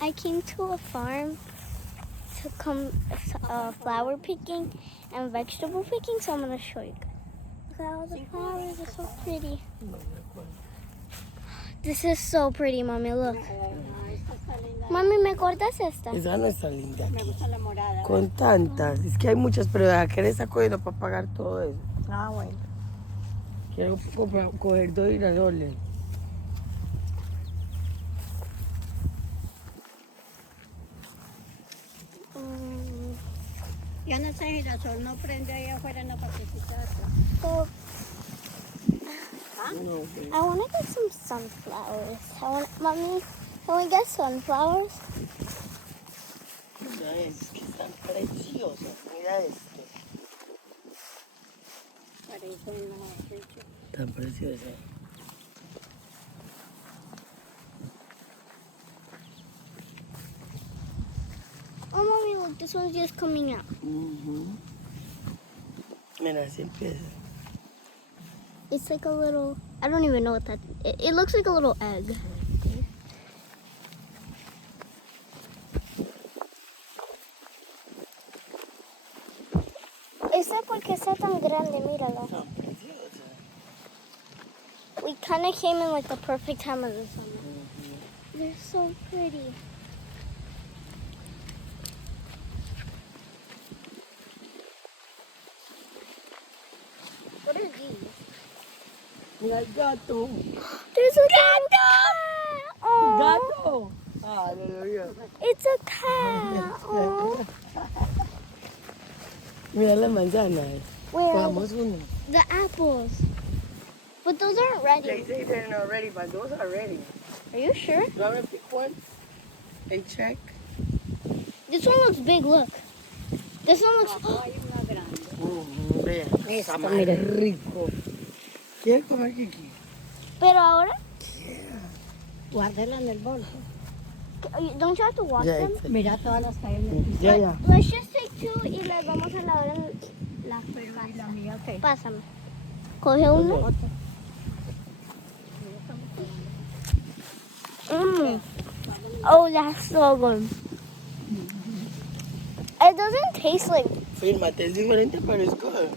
I came to a farm to come flower picking and vegetable picking, so I'm gonna show you guys. Look at all the flowers, they're so pretty. This is so pretty, Mommy, look. Mami, ¿me cortas esta? Esa no está linda Me aquí. gusta la morada. Con tantas. Es que hay muchas, pero ¿a qué le está cogiendo para pagar todo eso? Ah, bueno. Quiero coger 2 girasoles. Yo no sé, girasol no prende ahí afuera en la partecita de atrás. So, No, ok. I want to get some sunflowers. Mommy, can we get sunflowers? Mira, es que están preciosas. Mira este. Parece una rica. Tan preciosas. Oh, Mommy, look, this one's just coming out. Mira, así empieza. It's like a little, I don't even know what that, it looks like a little egg. Esa porque está tan grande, mírala. Tan preciosas. We kind of came in like the perfect time of the summer. They're so pretty. What are these? Mira el gato. There's a gato! Oh, Gato. Ah, no lo vio. it's a cat. Oh. Mira la manzana. Where are Vamos uno. the apples? But those aren't ready. They say they're not ready, but those are ready. Are you sure? You want to pick one and check? This one looks big, look. This one looks... Abajo hay una grande. Vea, Esta, está más mire. rico. ¿Quieres comer Kiki? Pero ahora, Guárdela en el bolso. don't you have to wash Ya, them? este. Mira todas las que hay en el piso. Ya, ya. Let's just take two y las vamos a lavar en la Pero ¿y la mía qué? Pásame. Coge uno. Otra. Oh, that's so good. It doesn't taste like, Fírmate, es diferente, pero es good.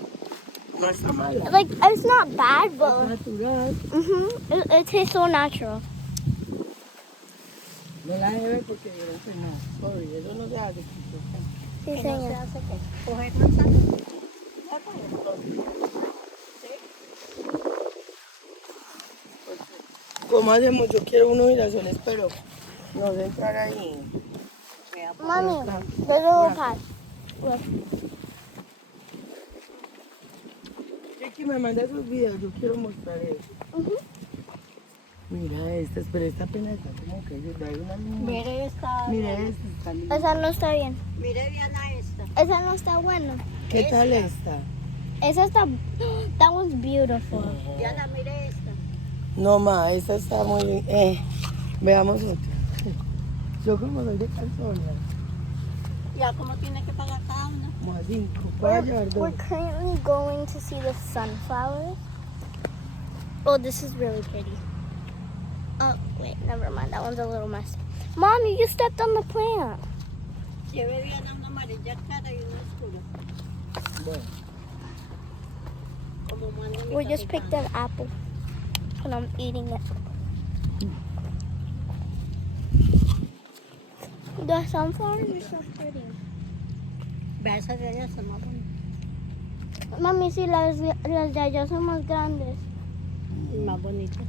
No está mala. like, it's not bad, Es but natural. it tastes so natural. No la debe porque yo no sé nada. Sorry, eso no se hace, Kiko. Sí, ¿Qué no se señor. hace qué? Coger manzana. Como hacemos, yo quiero unos girasoles, pero no sé entrar ahí. Mommy, there's a little pot. Look. Kiki me manda sus videos, yo quiero mostrar eso. Mhm. Mira estas, pero esta apenas está como que yo hay una línea. Mire esta. Mira esta, está linda. Esa no está bien. Mire bien a esta. Esa no está buena. ¿Qué tal esta? Esa está... That one's beautiful. Diana, mire esta. No, ma, esta está muy... veamos otra. Yo como soy de calzona, Ya, ¿cómo tiene que pagar cada una? como a 5, para llevar We're 2. currently going to see the sunflowers. Oh, this is really pretty. Oh, wait, never mind. That one's a little messy. Mom, you just stepped on the plant. Lleve Diana una amarilla clara y una oscura. Bueno, Como manda mi We just picked capitán. an apple, and I'm eating it. The sunflowers are so pretty. Vea, esas de allá son más bonitas. Mami, sí, las de allá son más grandes. Más bonitas.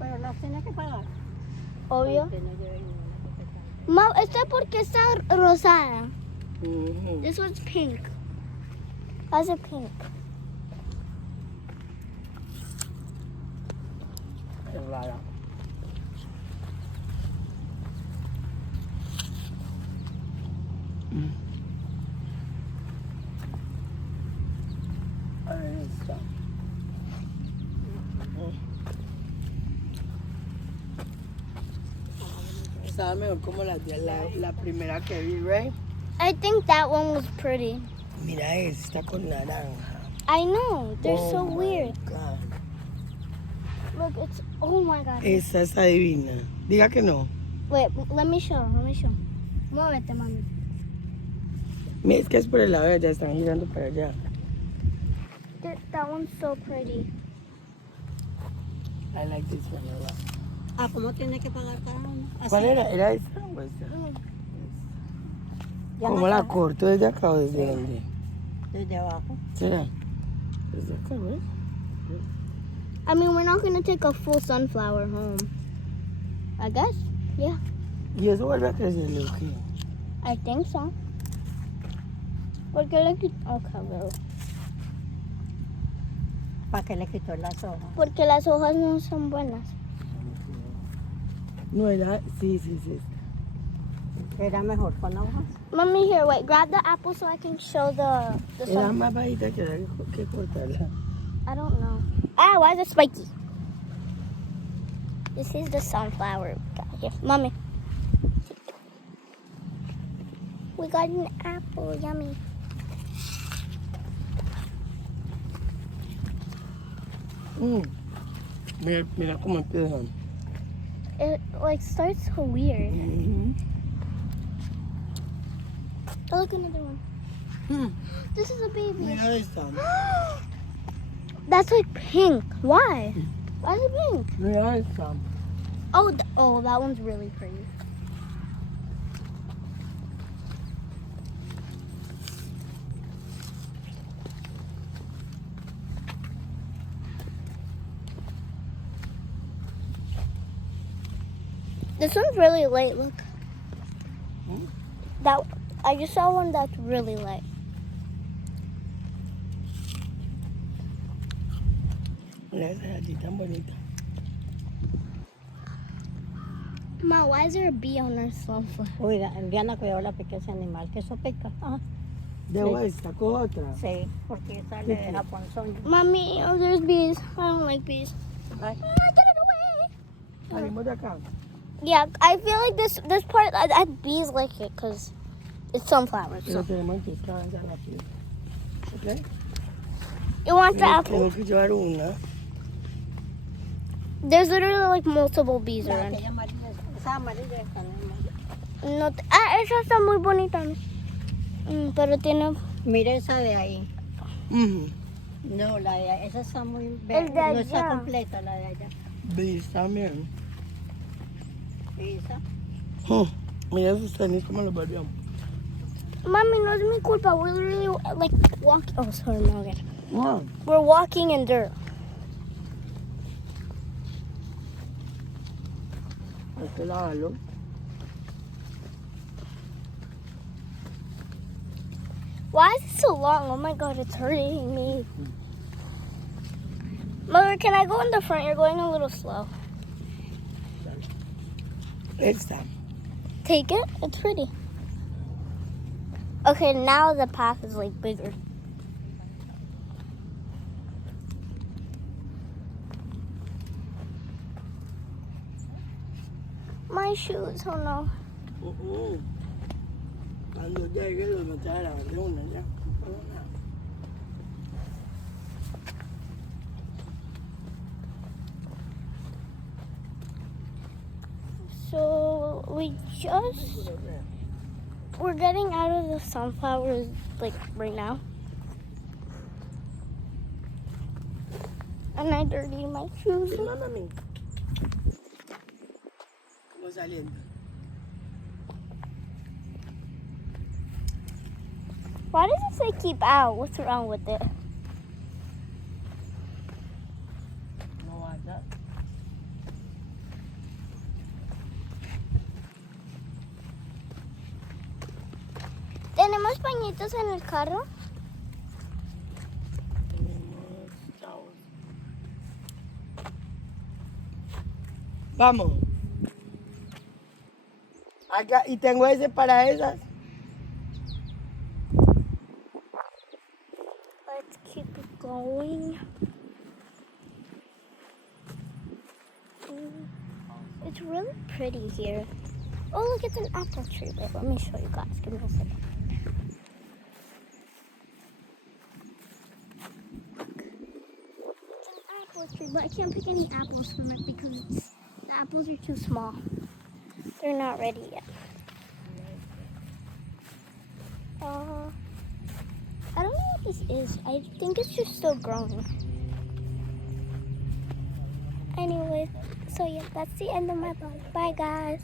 Pero las tiene que pagar. Obvio. Que no lleve ninguna capitán. Mom, esta porque está rosada. ujú. This one's pink. How's it pink? Es rara. Ahí está. Estaba mejor como la primera que vi, right? I think that one was pretty. Mira esta con naranja. I know, they're so Oh my weird. God. Look, it's, oh my God. Esa es adivina. Diga que no. Wait, let me show. Muévete, mami. Es que es por el lado de allá, están girando para allá. That one's so pretty. I like this one a lot. Ah, ¿cómo tiene que pagar cada uno? Así. ¿Cuál era? ¿Era esta o esta? Ya ¿Cómo no la está. corto? ¿Desde acá o desde dónde? Desde abajo. ¿Será? Desde acá, ¿ves? I mean, we're not gonna take a full sunflower home. I guess. Yeah, ¿Y eso vuelve a crecer, o qué? I think so. Porque le quito. Okay, well. ¿Para qué le quitó las hojas? Porque las hojas no son buenas. No era, sí. Era mejor con hojas. Mommy, here, wait. Grab the apple so I can show the Era sun. más bajita que era que cortarla. I don't know. Ah, why is it spiky? This is the sunflower we got here. Mommy. We got an apple. Yummy. Mira cómo empiezan. It like starts so weird. Oh, look, another one. This is a baby. Mira esta. That's like pink. Why? Why is it pink? Mira esta. Oh, oh, that one's really pretty. This one's really light. Look. That I just saw one that's really light. Mira esa de allí tan bonita. Ma, why is there a bee on our sunflower? Uy, Diana, cuidado la pica ese animal, que eso pica. Ah, Debo esta, cojo otra. sí, porque sale de Japón. Mommy, oh, there's bees. I don't like bees. Ay. Ah, get it away. Salimos de acá. Yeah, I feel like this part, bees like it because it's sunflowers. Pero So. tenemos que avanzar rápido. ¿Ok? You want the apple? Tengo que llevar una. There's literally like multiple bees around. Aquella amarilla, esa amarilla está normal. No, esa está muy bonita. Pero tiene. Mira esa de ahí. Mhm. No, la de ahí, esa está muy El verde. de No está allá. completa la de allá. ¿Ves también? Esa. Mira sus tenis como los volvió. Mami, no es mi culpa. We're literally like walking. Oh, sorry, Morgan. Wow. We're walking in dirt. Hay que lavarlo. Why is it so long? Oh my God, it's hurting me. Mother, can I go in the front? You're going a little slow. Esta. Take it. It's pretty. Okay, now the path is like bigger. My shoes. Oh no. Cuando llegue los meteré a lavar de una ya. No puedo nada. So we're getting out of the sunflowers like right now. And I dirtied my shoes. Filmame a mí. Como saliendo. Why does it say keep out? What's wrong with it? No vaya. ¿Tenemos pañitos en el carro? Tenemos chavos. Vamos. Acá, y tengo ese para esas. Let's keep it going. It's really pretty here. Oh, look, it's an apple tree. Wait, let me show you guys. Give me a second. Look. It's an apple tree. but I can't pick any apples from it because the apples are too small. They're not ready yet. I don't know what this is. I think it's just still growing. Anyway, so yeah, that's the end of my vlog. Bye, guys.